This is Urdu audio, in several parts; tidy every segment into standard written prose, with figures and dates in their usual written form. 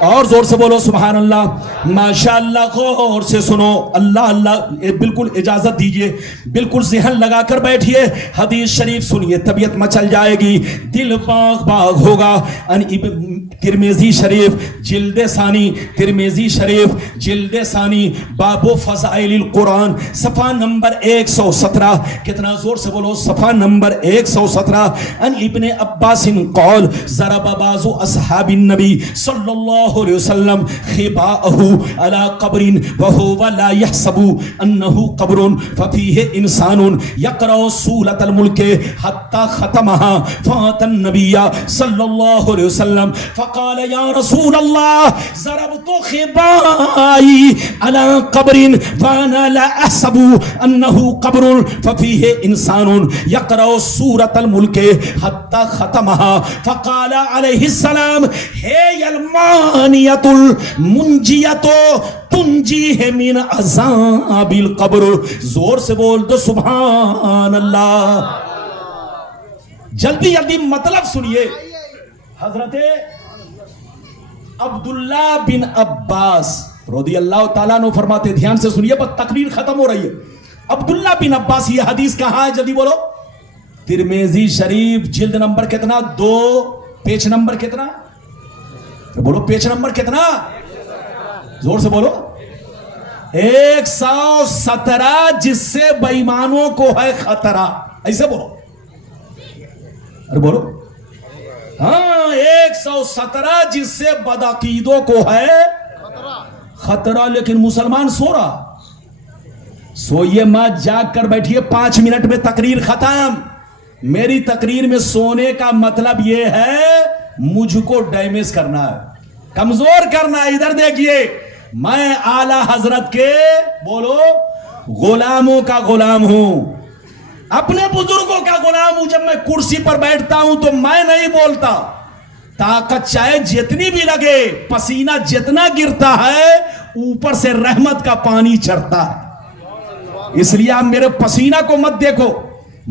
اور زور سے بولو سبحان اللہ. ماشاءاللہ. غور سے سنو. اللہ اللہ بالکل اجازت دیجئے, بالکل ذہن لگا کر بیٹھئے, حدیث شریف سنیے, طبیعت مچل جائے گی, دل باغ باغ ہوگا. ترمذی شریف جلد ثانی, ترمذی شریف جلد ثانی, باب فضائل القرآن, صفحہ نمبر 117. کتنا زور سے بولو, صفحہ نمبر 117. ان ابن عباس قال ضرب بعض اصحاب النبی صلی اللہ علیہ وسلم خباءه على قبر وهو لا يحسب انه قبر ففيه انسان يقرأ سورة الملك حتى ختمها فات النبي صلی اللہ علیہ وسلم فقال یا رسول اللہ ضربت خبائی على قبر وانا لا احسب انه قبر ففيه انسان يقرأ سورة الملك حتى ختمها فقال عليه السلام هي المانية المنجية تنجیہ من عذاب القبر. زور سے بول دو سبحان اللہ. جلدی جلدی مطلب سنیے. حضرت عبداللہ بن عباس رضی اللہ تعالیٰ عنہ فرماتے, دھیان سے سنیے, بس تقریر ختم ہو رہی ہے. عبداللہ بن عباس, یہ حدیث کہاں ہے جلدی بولو؟ ترمذی شریف جلد نمبر کتنا؟ 2, پیج نمبر کتنا؟ بولو پیج نمبر کتنا؟ زور سے بولو. 117, جس سے بے ایمانوں کو ہے خطرہ. ایسے بولو, ارے بولو. ہاں 117, جس سے بدعقیدوں کو ہے خطرہ. لیکن مسلمان سو رہا. سوئیے مت, جاگ کر بیٹھیے. 5 منٹ میں تقریر ختم. میری تقریر میں سونے کا مطلب یہ ہے مجھ کو ڈیمیج کرنا ہے, کمزور کرنا ہے. ادھر دیکھیے, میں اعلی حضرت کے بولو غلاموں کا غلام ہوں, اپنے بزرگوں کا غلام ہوں. جب میں کرسی پر بیٹھتا ہوں تو میں نہیں بولتا. طاقت چاہے جتنی بھی لگے, پسینہ جتنا گرتا ہے, اوپر سے رحمت کا پانی چڑھتا ہے. اس لیے آپ میرے پسینہ کو مت دیکھو.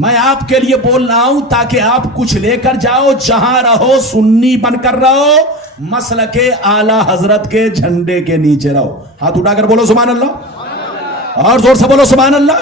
میں آپ کے لیے بول رہا ہوں تاکہ آپ کچھ لے کر جاؤ, جہاں رہو سنی بن کر رہو, مسلک اعلی حضرت کے جھنڈے کے نیچے رہو. ہاتھ اٹھا کر بولو سبحان اللہ, اور زور سے بولو سبحان اللہ.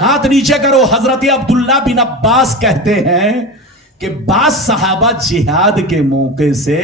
ہاتھ نیچے کرو. حضرت عبداللہ بن عباس کہتے ہیں کہ بعض صحابہ جہاد کے موقع سے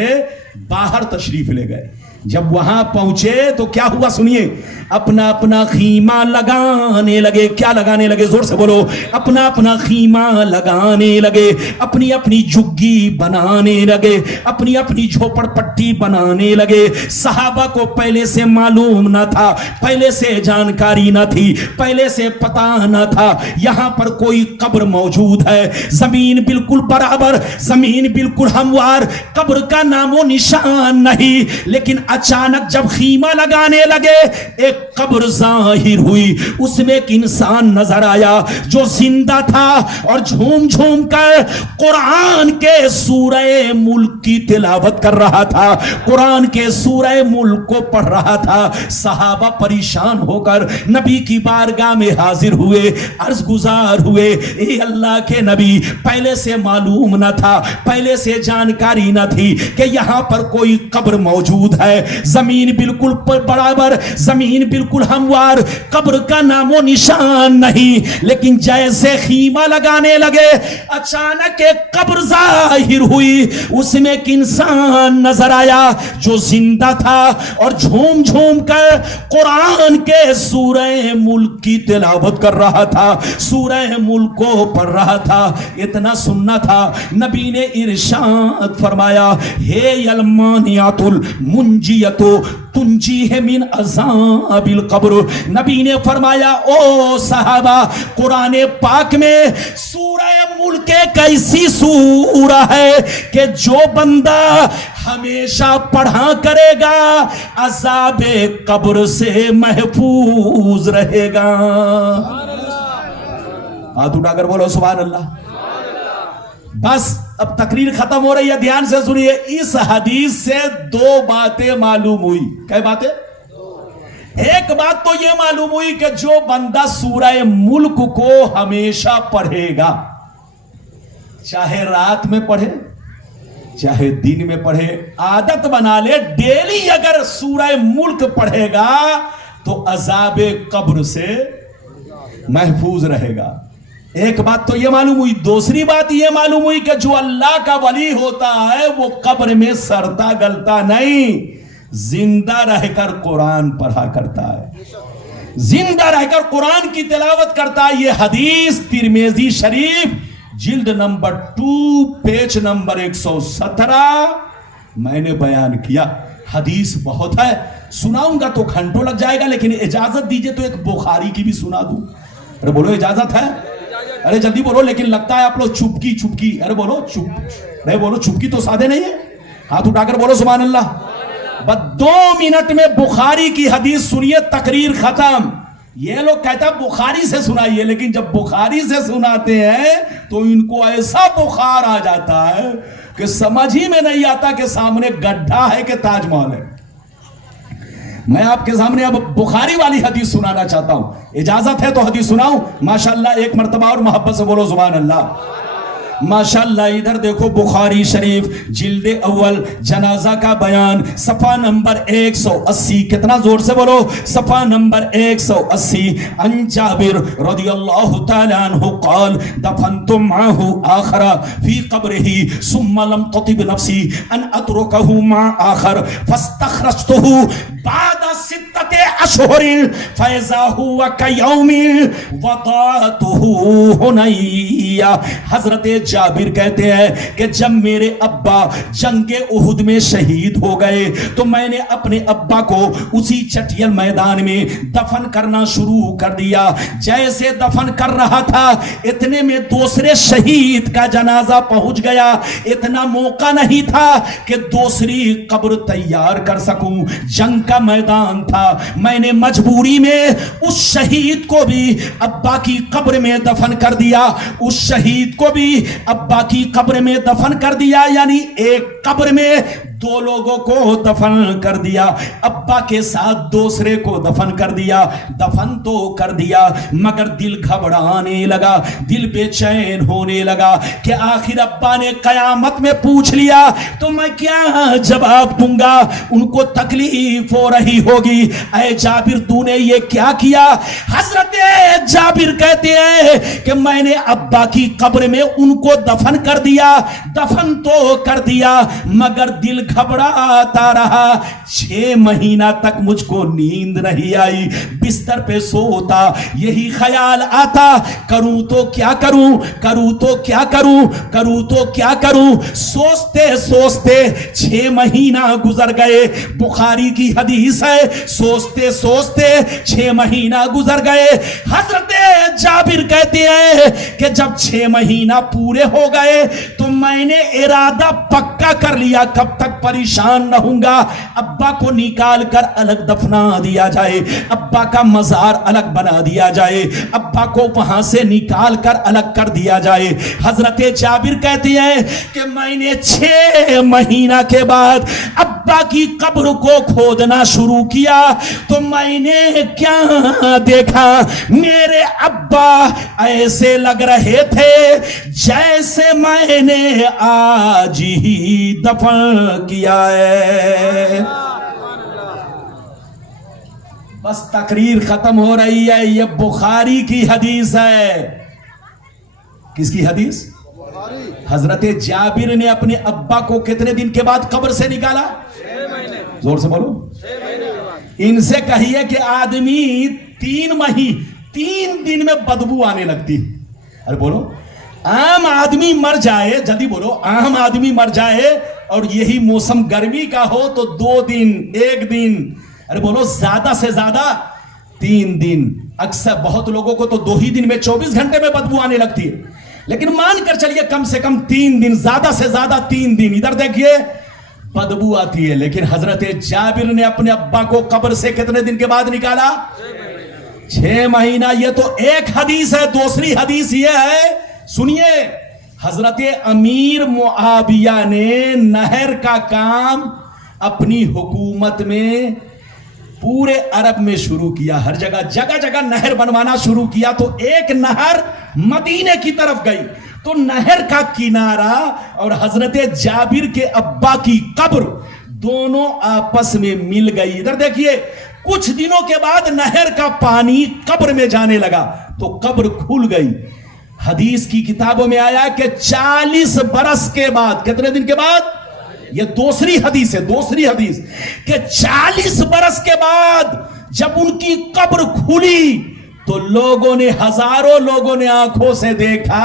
باہر تشریف لے گئے. جب وہاں پہنچے تو کیا ہوا سنیے, اپنا اپنا خیمہ لگانے لگے. کیا لگانے لگے؟ زور سے بولو. اپنا اپنا خیمہ لگانے لگے, اپنی اپنی جھگی بنانے لگے, اپنی اپنی جھوپڑ پٹی بنانے لگے. صحابہ کو پہلے سے معلوم نہ تھا, پہلے سے جانکاری نہ تھی, پہلے سے پتہ نہ تھا یہاں پر کوئی قبر موجود ہے. زمین بالکل برابر, زمین بالکل ہموار, قبر کا نام و نشان نہیں. لیکن اچانک جب خیمہ لگانے لگے, ایک قبر ظاہر ہوئی. اس میں ایک انسان نظر آیا جو زندہ تھا اور جھوم جھوم کر قرآن کے سورہ ملک کی تلاوت کر رہا تھا, قرآن کے سورہ ملک کو پڑھ رہا تھا. صحابہ پریشان ہو کر نبی کی بارگاہ میں حاضر ہوئے, عرض گزار ہوئے, اے اللہ کے نبی, پہلے سے معلوم نہ تھا, پہلے سے جانکاری نہ تھی کہ یہاں پر کوئی قبر موجود ہے. زمین بالکل برابر, زمین بالکل ہموار, قبر کا نام و نشان نہیں. لیکن جیسے خیمہ لگانے لگے, اچانک ایک قبر ظاہر ہوئی. اس میں ایک انسان نظر آیا جو زندہ تھا اور جھوم جھوم کر قرآن کے سورہ ملک کی تلاوت کر رہا تھا, سورہ ملک کو پڑھ رہا تھا. اتنا سننا تھا, نبی نے ارشاد فرمایا, ہے المانیات المنجیت تنجیہ من عذاب القبر. نبی نے فرمایا, او صحابہ, قرآن پاک میں سورہ ملک ایک ایسی سورہ ہے کہ جو بندہ ہمیشہ پڑھا کرے گا عذاب قبر سے محفوظ رہے گا. ہاتھ اٹھا کر بولو سبحان اللہ. بس اب تقریر ختم ہو رہی ہے, دھیان سے سنیے. اس حدیث سے 2 باتیں معلوم ہوئی. کیا باتیں؟ ایک بات تو یہ معلوم ہوئی کہ جو بندہ سورہ ملک کو ہمیشہ پڑھے گا, چاہے رات میں پڑھے, چاہے دن میں پڑھے, عادت بنا لے ڈیلی اگر سورہ ملک پڑھے گا تو عذاب قبر سے محفوظ رہے گا. ایک بات تو یہ معلوم ہوئی. دوسری بات یہ معلوم ہوئی کہ جو اللہ کا ولی ہوتا ہے وہ قبر میں سڑتا گلتا نہیں, زندہ رہ کر قرآن پڑھا کرتا ہے, زندہ رہ کر قرآن کی تلاوت کرتا ہے. یہ حدیث ترمذی شریف جلد نمبر 2 پیج نمبر 117 میں نے بیان کیا. حدیث بہت ہے, سناؤں گا تو گھنٹوں لگ جائے گا, لیکن اجازت دیجئے تو ایک بخاری کی بھی سنا دوں. ارے بولو اجازت ہے, ارے جلدی بولو. لیکن لگتا ہے آپ لوگ چپکی, ارے بولو ارے بولو چپکی تو سادے نہیں ہے, ہاتھ اٹھا کر بولو سبحان اللہ. بس 2 منٹ میں بخاری کی حدیث سنیے, تقریر ختم. یہ لوگ کہتا ہے بخاری سے سنائیے, لیکن جب بخاری سے سناتے ہیں تو ان کو ایسا بخار آ جاتا ہے کہ سمجھ ہی میں نہیں آتا کہ سامنے گڈھا ہے کہ تاج محل ہے. میں آپ کے سامنے اب بخاری والی حدیث سنانا چاہتا ہوں, اجازت ہے تو حدیث سناؤں؟ ماشاءاللہ ایک مرتبہ اور محبت سے بولو سبحان اللہ. ماشاءاللہ ادھر دیکھو بخاری شریف جلد اول جنازہ کا بیان صفحہ نمبر 180. کتنا زور سے بولو, صفحہ نمبر 180. ان جابر رضی اللہ تعالی عنہ قال دفنت معه آخر فی قبره ثم لم تطب نفسی ان اترکه مع آخر فاستخرجته بعد 6 اشہر فاذا هو كيوم وضعته هنيا. حضرت جابر کہتے ہیں کہ جب میرے ابا جنگ احد میں شہید ہو گئے تو میں نے اپنے ابا کو اسی چٹیل میدان میں دفن کرنا شروع کر دیا. جیسے دفن کر رہا تھا اتنے میں دوسرے شہید کا جنازہ پہنچ گیا. اتنا موقع نہیں تھا کہ دوسری قبر تیار کر سکوں, جنگ کا میدان تھا. میں نے مجبوری میں اس شہید کو بھی ابا کی قبر میں دفن کر دیا, اس شہید کو بھی ابا کی قبر میں دفن کر دیا. یعنی ایک قبر میں 2 لوگوں کو دفن کر دیا, ابا کے ساتھ دوسرے کو دفن کر دیا. دفن تو کر دیا مگر دل گھبرانے لگا, دل بے چین ہونے لگا کہ آخر ابا نے قیامت میں پوچھ لیا تو میں کیا جواب دوں گا, ان کو تکلیف ہو رہی ہوگی. اے جابر تو نے یہ کیا کیا؟ حضرت جابر کہتے ہیں کہ میں نے ابا کی قبر میں ان کو دفن کر دیا, دفن تو کر دیا مگر دل گھبراتا رہا. 6 مہینہ تک مجھ کو نیند نہیں آئی, بستر پہ سوتا یہی خیال آتا کروں تو کیا کروں, کروں تو کیا کروں, کروں تو کیا کروں. سوچتے سوچتے 6 مہینہ گزر گئے. بخاری کی حدیث ہے, سوچتے سوچتے 6 مہینہ گزر گئے. حضرت جابر کہتے ہیں کہ جب 6 مہینہ پورے ہو گئے تو میں نے ارادہ پکا کر لیا کب تک پریشان نہ ہوں گا, ابا کو نکال کر الگ دفنا دیا جائے, ابا کا مزار الگ بنا دیا جائے, ابا کو وہاں سے نکال کر الگ کر دیا جائے. حضرت جابر کہتے ہیں کہ میں نے 6 مہینہ کے بعد ابا کی قبر کو کھودنا شروع کیا تو میں نے کیا دیکھا, میرے ابا ایسے لگ رہے تھے جیسے میں نے آج ہی دفن کیا ہے. بس تقریر ختم ہو رہی ہے. یہ بخاری کی حدیث ہے. کس کی حدیث؟ حضرت جابر نے اپنے ابا کو کتنے دن کے بعد قبر سے نکالا؟ 6 مہینے. زور سے بولو. 6 مہینے بعد. ان سے کہیے کہ آدمی 3 دن میں بدبو آنے لگتی. ارے بولو, عام آدمی مر جائے, جلدی بولو, عام آدمی مر جائے اور یہی موسم گرمی کا ہو تو 2 دن 1 دن, ارے بولو زیادہ سے زیادہ 3 دن. اکثر بہت لوگوں کو تو 2 ہی دن میں 24 گھنٹے میں بدبو آنے لگتی ہے, لیکن مان کر چلیے کم سے کم 3 دن, زیادہ سے زیادہ 3 دن. ادھر دیکھیے بدبو آتی ہے. لیکن حضرت جابر نے اپنے ابا کو قبر سے کتنے دن کے بعد نکالا؟ 6 مہینہ. یہ تو ایک حدیث ہے. دوسری حدیث یہ ہے, سنیے, حضرت امیر معاویہ نے نہر کا کام اپنی حکومت میں پورے عرب میں شروع کیا. ہر جگہ جگہ نہر بنوانا شروع کیا. تو ایک نہر مدینے کی طرف گئی, تو نہر کا کنارہ اور حضرت جابر کے ابا کی قبر دونوں آپس میں مل گئی. ادھر دیکھیے کچھ دنوں کے بعد نہر کا پانی قبر میں جانے لگا تو قبر کھل گئی. حدیث کی کتابوں میں آیا کہ 40 برس کے بعد, کتنے دن کے بعد؟ یہ دوسری حدیث ہے, دوسری حدیث, کہ 40 برس کے بعد جب ان کی قبر کھلی تو لوگوں نے, ہزاروں لوگوں نے آنکھوں سے دیکھا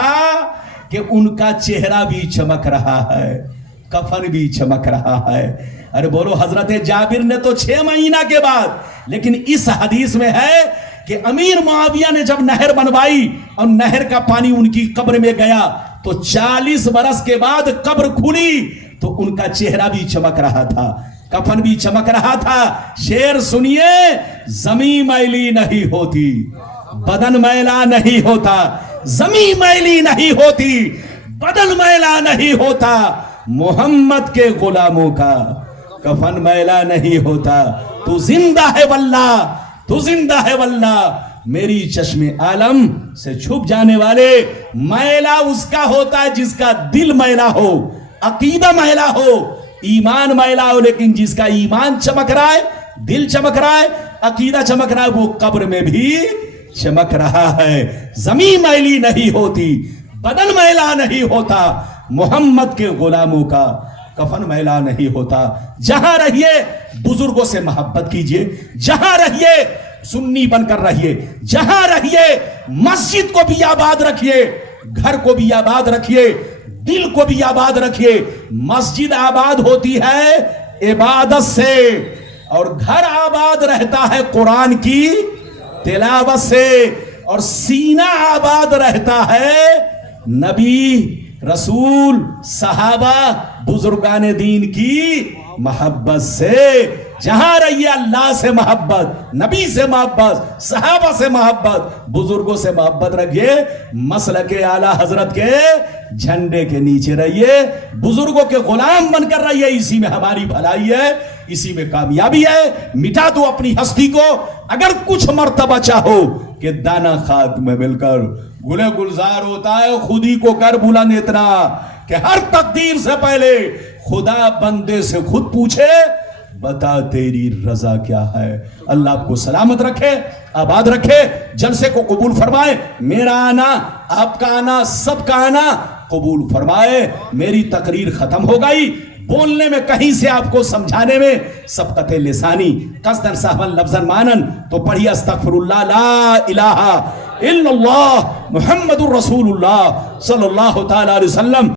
کہ ان کا چہرہ بھی چمک رہا ہے, کفن بھی چمک رہا ہے. ارے بولو, حضرت جابر نے تو 6 مہینہ کے بعد, لیکن اس حدیث میں ہے کہ امیر معاویہ نے جب نہر بنوائی اور نہر کا پانی ان کی قبر میں گیا تو 40 برس کے بعد قبر کھلی تو ان کا چہرہ بھی چمک رہا تھا, کفن بھی چمک رہا تھا. شعر سنیے, زمین میلی نہیں ہوتی, بدن میلا نہیں ہوتا, زمین میلی نہیں ہوتی, بدن میلا نہیں ہوتا, محمد کے غلاموں کا کفن میلا نہیں ہوتا. تو زندہ ہے واللہ, تو زندہ ہے واللہ, میری چشم عالم سے چھپ جانے والے. میلا اس کا ہوتا ہے جس کا دل میلا ہو, عقیدہ میلا ہو, ایمان میلا ہو, لیکن جس کا ایمان چمک رہا ہے, دل چمک رہا ہے, عقیدہ چمک رہا ہے, وہ قبر میں بھی چمک رہا ہے. زمین میلی نہیں ہوتی, بدن میلا نہیں ہوتا, محمد کے غلاموں کا کفن میلا نہیں ہوتا. جہاں رہیے بزرگوں سے محبت کیجئے, جہاں رہیے سنی بن کر رہیے, جہاں رہیے مسجد کو بھی آباد رکھیے, گھر کو بھی آباد رکھیے, دل کو بھی آباد رکھیے. مسجد آباد ہوتی ہے عبادت سے, اور گھر آباد رہتا ہے قرآن کی تلاوت سے, اور سینہ آباد رہتا ہے نبی, رسول, صحابہ, بزرگان دین کی محبت سے. جہاں رہیے اللہ سے محبت, نبی سے محبت, صحابہ سے محبت, بزرگوں سے محبت رکھیے. مسلک اعلیٰ حضرت کے جھنڈے کے نیچے رہیے, بزرگوں کے غلام بن کر رہیے. اسی میں ہماری بھلائی ہے, اسی میں کامیابی ہے. مٹا دو اپنی ہستی کو, اگر کچھ مرتبہ چاہو کہ دانا خاک میں مل کر گلے گلزار ہوتا ہے, خود ہی کو کر بلند اتنا کہ ہر تقدیر سے پہلے خدا بندے سے خود پوچھے بتا تیری رضا کیا ہے. اللہ آپ کو سلامت رکھے, آباد رکھے, جلسے کو قبول فرمائے. میرا آنا, آپ کا آنا, سب کا آنا قبول فرمائے. میری تقریر ختم ہو گئی, بولنے میں کہیں سے آپ کو سمجھانے میں سبقت لسانی قصدن صاحبن لفظن مانن تو پڑھی استغفر اللہ لا الہ الا اللہ محمد الرسول اللہ صلی اللہ تعالی علیہ وسلم.